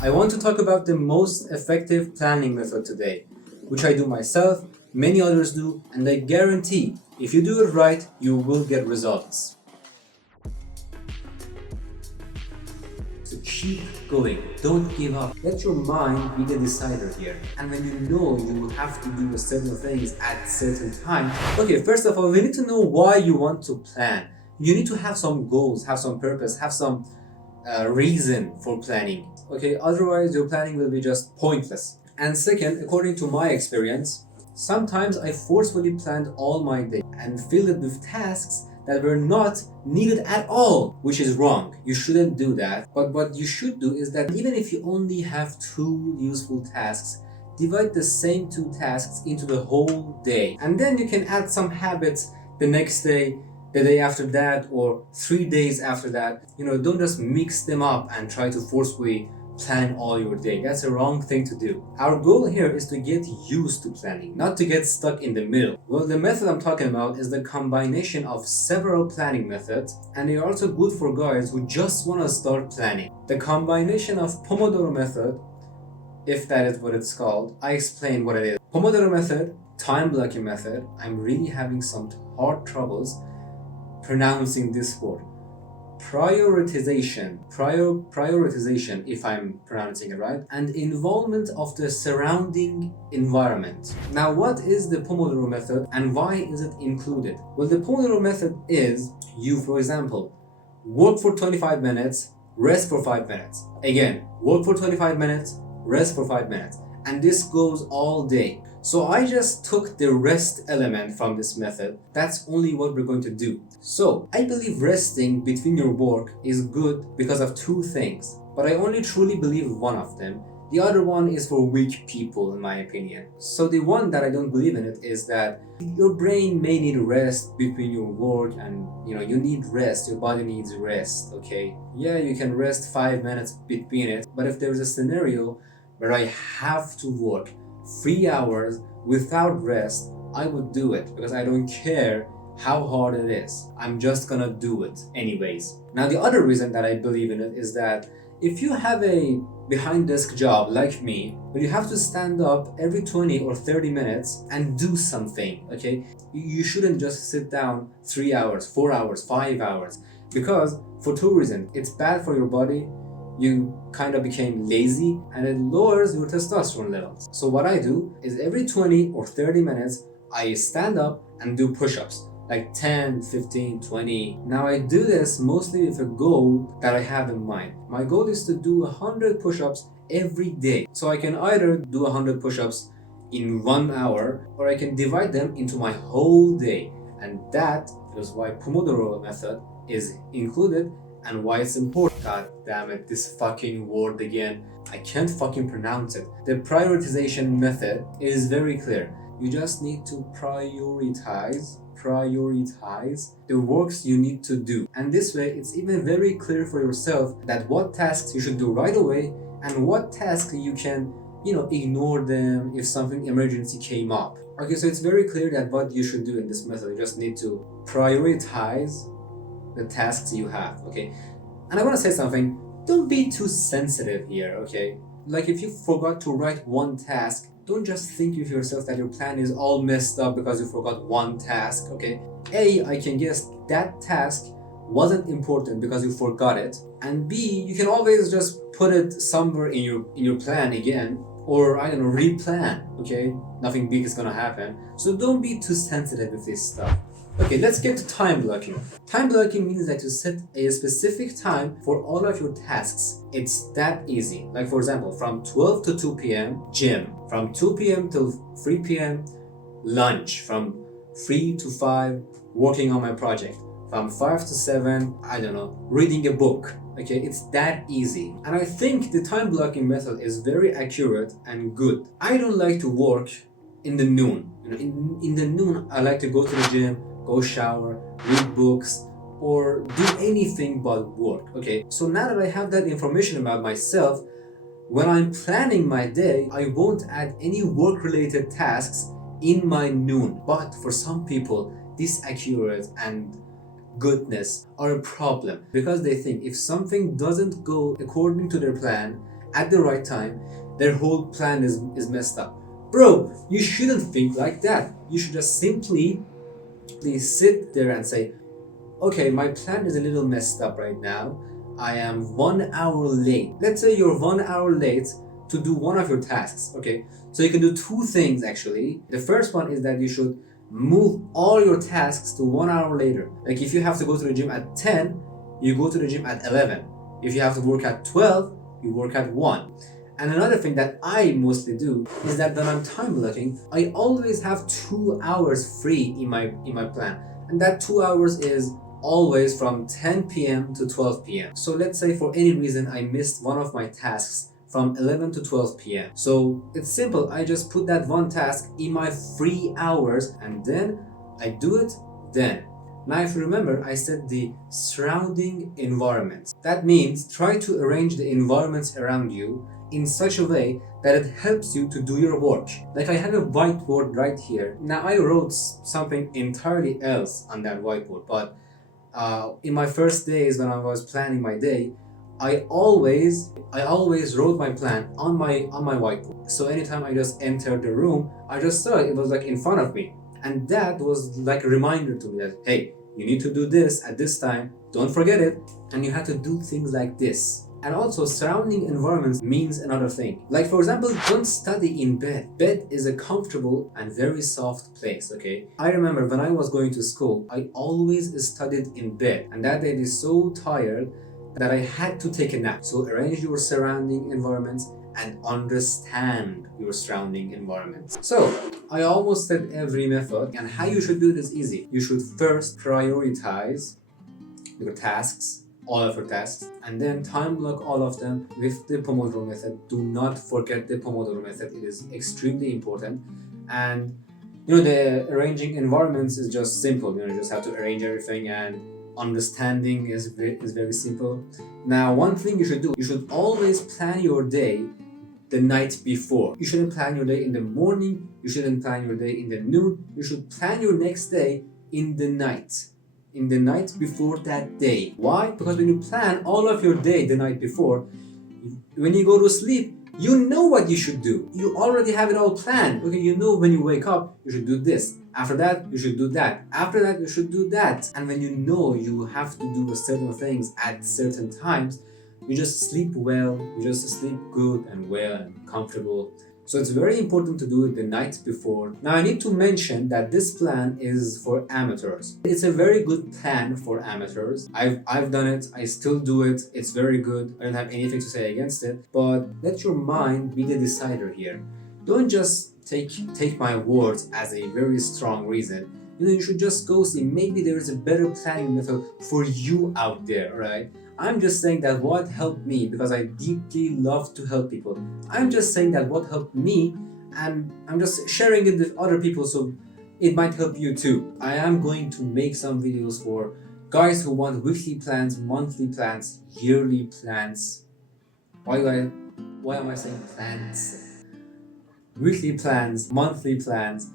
I want to talk about the most effective planning method today, which I do myself, many others do, and I guarantee if you do it right, you will get results. So keep going, don't give up. Let your mind be the decider here. And when you know you have to do certain things at certain time, okay, first of all, we need to know why you want to plan. You need to have some goals, have some purpose, have some reason for planning. Okay, otherwise your planning will be just pointless. And second, according to my experience, sometimes I forcefully planned all my day and filled it with tasks that were not needed at all, which is wrong. You shouldn't do that. But what you should do is that even if you only have 2 useful tasks, divide the same 2 tasks into the whole day. And then you can add some habits the next day, the day after that, or 3 days after that. Don't just mix them up and try to forcefully plan all your day. That's a wrong thing to do. Our goal here is to get used to planning, not to get stuck in the middle. Well, the method I'm talking about is the combination of several planning methods, and they are also good for guys who just want to start planning. The combination of Pomodoro method, if that is what it's called, I explain what it is. Pomodoro method, time blocking method. I'm really having some hard troubles pronouncing this word. Prioritization, if I'm pronouncing it right, and involvement of the surrounding environment. Now, what is the Pomodoro method and why is it included? Well, the Pomodoro method is you, for example, work for 25 minutes, rest for 5 minutes. Again, work for 25 minutes, rest for 5 minutes. And this goes all day. So I just took the rest element from this method. That's only what we're going to do. So I believe resting between your work is good because of 2 things, but I only truly believe one of them. The other one is for weak people, in my opinion. So the one that I don't believe in it is that your brain may need rest between your work, and you need rest, your body needs rest, okay? Yeah, you can rest 5 minutes between it, but if there's a scenario where I have to work 3 hours without rest, I would do it because I don't care how hard it is. I'm just gonna do it anyways. Now, the other reason that I believe in it is that if you have a behind desk job like me, where you have to stand up every 20 or 30 minutes and do something, okay? You shouldn't just sit down 3 hours, 4 hours, 5 hours, because for 2 reasons. It's bad for your body, you kind of became lazy, and it lowers your testosterone levels. So what I do is every 20 or 30 minutes, I stand up and do push-ups, like 10, 15, 20. Now I do this mostly with a goal that I have in mind. My goal is to do 100 push-ups every day. So I can either do 100 push-ups in 1 hour, or I can divide them into my whole day. And that is why Pomodoro method is included and why it's important. God damn it, this fucking word again. I can't fucking pronounce it. The prioritization method is very clear. You just need to prioritize the works you need to do. And this way, it's even very clear for yourself that what tasks you should do right away and what tasks you can, ignore them if something emergency came up. Okay, so it's very clear that what you should do in this method, you just need to prioritize the tasks you have, okay? And I want to say something. Don't be too sensitive here, okay? Like, if you forgot to write one task, don't just think with yourself that your plan is all messed up because you forgot one task, okay? A, I can guess that task wasn't important because you forgot it, and B, you can always just put it somewhere in your plan again, or I don't know, replan, okay? Nothing big is gonna happen. So don't be too sensitive with this stuff. Okay, let's get to time blocking. Time blocking means that you set a specific time for all of your tasks. It's that easy. Like, for example, from 12 to 2 p.m., gym. From 2 p.m. till 3 p.m., lunch. From 3 to 5, working on my project. From 5 to 7, I don't know, reading a book. Okay, it's that easy. And I think the time blocking method is very accurate and good. I don't like to work in the noon. In the noon, I like to go to the gym, go shower, read books, or do anything but work, okay? So now that I have that information about myself, when I'm planning my day, I won't add any work-related tasks in my noon. But for some people, this accurate and goodness are a problem because they think if something doesn't go according to their plan at the right time, their whole plan is messed up. Bro, you shouldn't think like that. You should just simply sit there and say, okay, my plan is a little messed up right now. I am 1 hour late. Let's say you're 1 hour late to do one of your tasks. Okay, so you can do two things actually. The first one is that you should move all your tasks to 1 hour later. Like if you have to go to the gym at 10, you go to the gym at 11. If you have to work at 12, you work at 1. And another thing that I mostly do is that when I'm time blocking, I always have 2 hours free in my plan. And that 2 hours is always from 10 p.m. to 12 p.m. So let's say for any reason I missed one of my tasks from 11 to 12 p.m. So it's simple, I just put that one task in my free hours and then I do it then. Now if you remember, I said the surrounding environment. That means try to arrange the environments around you in such a way that it helps you to do your work. Like I have a whiteboard right here. Now I wrote something entirely else on that whiteboard, but in my first days when I was planning my day, I always wrote my plan on my whiteboard. So anytime I just entered the room, I just saw it. It was like in front of me, and that was like a reminder to me that hey, you need to do this at this time. Don't forget it, and you have to do things like this. And also, surrounding environments means another thing. Like for example, don't study in bed. Bed is a comfortable and very soft place, okay? I remember when I was going to school, I always studied in bed. And that day I was so tired that I had to take a nap. So arrange your surrounding environments and understand your surrounding environments. So I almost said every method, and how you should do it is easy. You should first prioritize your tasks, all of your tasks, and then time block all of them with the Pomodoro method. Do not forget the Pomodoro method. It is extremely important. And the arranging environments is just simple. You just have to arrange everything, and understanding is very simple. Now, one thing you should do, you should always plan your day the night before. You shouldn't plan your day in the morning. You shouldn't plan your day in the noon. You should plan your next day in the night. In the night before that day. Why? Because when you plan all of your day the night before, when you go to sleep, you know what you should do. You already have it all planned. Okay, you know when you wake up, you should do this. After that, you should do that. After that, you should do that. And when you know you have to do certain things at certain times, you just sleep well, you just sleep good and well and comfortable. So it's very important to do it the night before. Now I need to mention that this plan is for amateurs. It's a very good plan for amateurs. I've done it, I still do it, it's very good. I don't have anything to say against it, but let your mind be the decider here. Don't just take my words as a very strong reason. You should just go see, maybe there is a better planning method for you out there, right? I'm just saying that what helped me, because I deeply love to help people. I'm just saying that what helped me, and I'm just sharing it with other people so it might help you too. I am going to make some videos for guys who want weekly plans, monthly plans, yearly plans. Why am I saying plans? Weekly plans, monthly plans,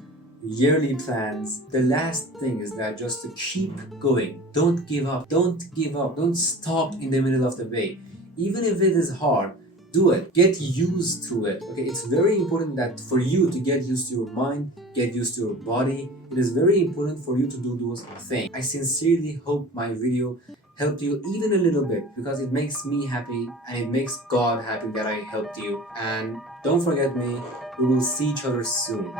yearly plans. The last thing is that just to keep going. Don't give up. Don't give up. Don't stop in the middle of the way. Even if it is hard, do it. Get used to it. Okay, it's very important that for you to get used to your mind, get used to your body. It is very important for you to do those things. I sincerely hope my video helped you even a little bit, because it makes me happy and it makes God happy that I helped you. And don't forget me, we will see each other soon.